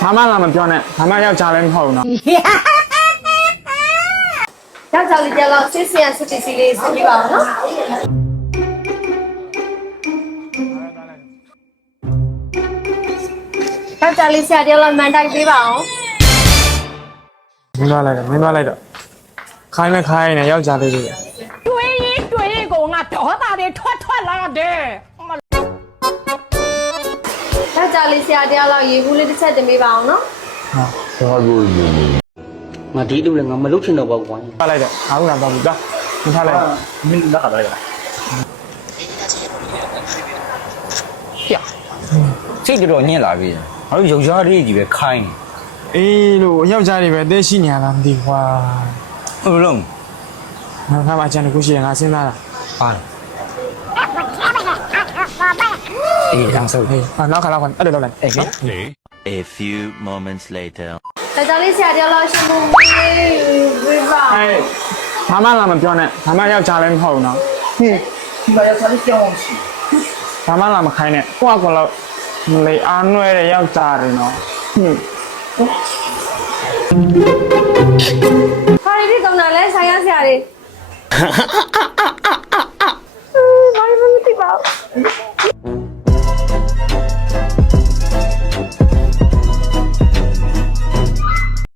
ဘာမှလာမပြောနဲ့ဘာမှယောက်ျားလည်းမဟုတ်ဘူးနော်ယောက်ျားလေးတယောက်လောက်စစ်စစ်ရစစ်တီစီလေးစစ်ပြပါအောင်နော်ယောက်ျားလေးဆရာတယောက်လောက်မန်တိုက်ပေးပါအောင်မင်းသွားလိုက်တော့ခိုင်းနေယောက်ျားလေးတွေ对一个我表达的ထွက်လာတယ်ယောက်ျားလေးဆရာတယောက်လောက်ရေဘူးလေးတစ်ချက်တင်ပေးပါအောင်နော်ငါဒီလိုလည်းငါမလုပ်ချင်တော့ပါဘူးကွာထားလိုက်တော့အားလုံးတော့ဘူးသွားမထားလိုက်မင်းလက်ခါလိုက်စိတ်တော်ညစ်လာပြီငါတို့ယောက်ျားလေးကြီးပဲခိုင်းအေးလို့ယောက်ျားတွေပဲအသေးရှိနေရလားမသိဘူးကွာဟုတ်လုံးငါကမှအချမ်းတစ်ခုရှိရင်ငါစဉ်းစားတာပါအေးလမ်းဆုံးဟေးနောက်ခါလောက်အဲ့လိုလုပ်လိုက်အေး A few moments later. ယောက်ျားလေးဆရာတယောက်လောက်ရှင်ဖို့ပေးပါအေးဘာမှလာမပြောနဲ့ဘာမှယောက်ျားလည်းမဟုတ်ဘူးနော်ဒီမှာယောက်ျားလေးကြောင်းအောင်ရှိဘာမှလာမခိုင်းနဲ့ကိုယ့်အကောင်လောက်မလေးအားနွဲတဲ့ယောက်ျားတွေနော်ဟာဒီကောင်နာလဲဆိုင်ရဆရာတွေဘာလို့မသိပါဘူး